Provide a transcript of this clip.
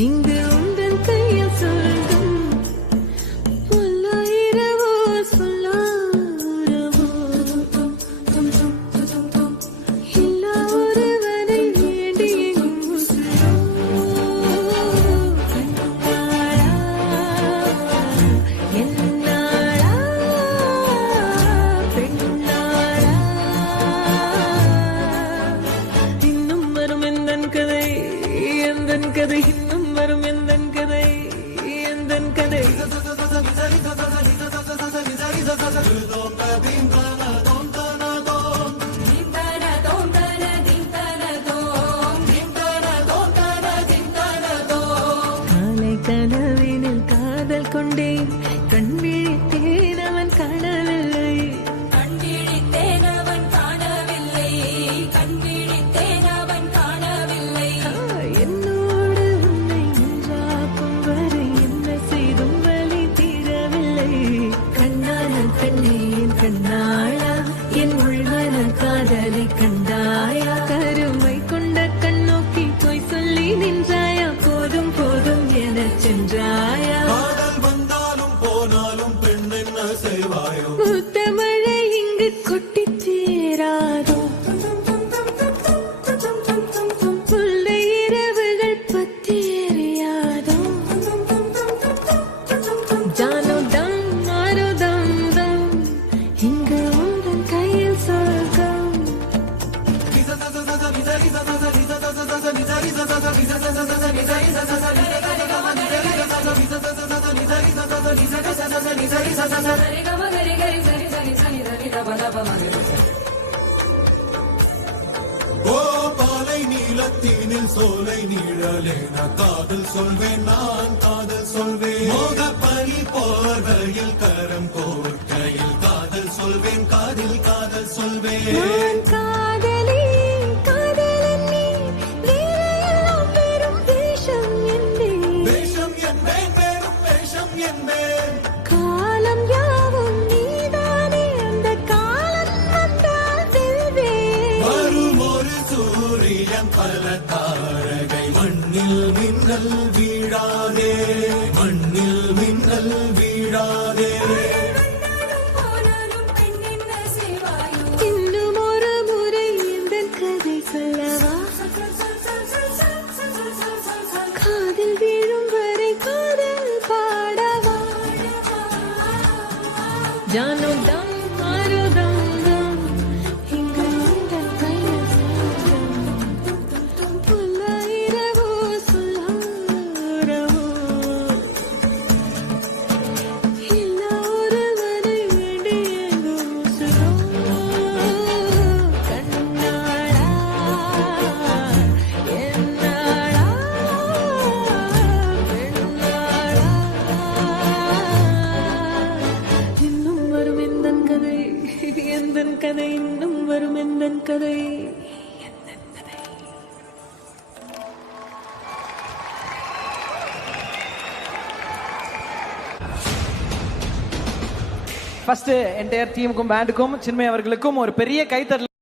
இங்கு உந்தன் கையில் சொல்லும் பல்லாயிரவோ சொல்லாரவோ இல்லா ஒருவனை வேண்டி எங்கும் கண்ணாளா என்னாளா பெண்ணாளா இன்னும் வரும் எந்தன் கதை எந்தன் கதை இன்னும் வரும் எந்தன் கதை எந்தன் கதை காலை கனவினில் காதல் கொண்டேன் கண் விழித்தேன் அவன் காணவில்லை என்னோடு உன்னை ஒன்றாக்கும் வரை என்ன செய்தும் வலி தீரவில்லை கண்ணான பெண்ணே என் கண்ணாளா என் உள்மன காதலை கண்டாயா கருமை கொண்ட கண்ணோக்கி போய் சொல்லி நின்றாயா போதும் போதும் எனச் சென்றாயா காதல் வந்தாலும் போனாலும் பெண் என்ன செய்வாயோ பூத்த மழை இங்கு கொட்டிச் சேராதோ முல்லை இரவுகள் பத்தி எரியாதோ ஜானோ தம் மாரோ தம் தம் இங்கு உந்தன் கையில் சொர்க்கம் ஓ பாலை நீலத்தீனில் சோலை நீழலேன காதல் சொல்வேன் நான் காதல் சொல்வேன் மோகப்பனி போர்வையில் கரம் கோர்க்கையில் காதல் சொல்வேன் காதில் காதல் சொல்வேன் நான் காதலி காதலன் நீ வேலையெல்லாம் வெறும் வேஷம் என்பேன் வேஷம் என்பேன் வேறும் வேஷம் என்பேன் காலம் யாவும் நீதானே அந்த காலம் வந்தால் செல்வேன் வரும் ஒரு சூரியன் பல தாரகை மண்ணில் மின்னல் வீழாதே மண்ணில் மின்னல் வீழாதே இன்னும் ஒரு முறை எந்தன் கதை சொல்லவா காதில் வீழும் வரை காதல் பாடவா ஜானோ தம் மாரோ தம் தம் இங்கு உந்தன் கையில் சொர்க்கம் பல்லாயிரவோ சொல்லாரவோ இல்லா ஒருவனை வேண்டி எங்கும் கண்ணாளா என்னாளா பெண்ணாளா இன்னும் வரும் எந்தன் கதை எந்தன் கதை இன்னும் வரும் எந்தன் கதை எந்தன் கதை ஃபர்ஸ்ட் என்டையர் டீமுக்கும் பேண்டுக்கும் சின்மய் அவர்களுக்கும் ஒரு பெரிய கைத்தட்டல்.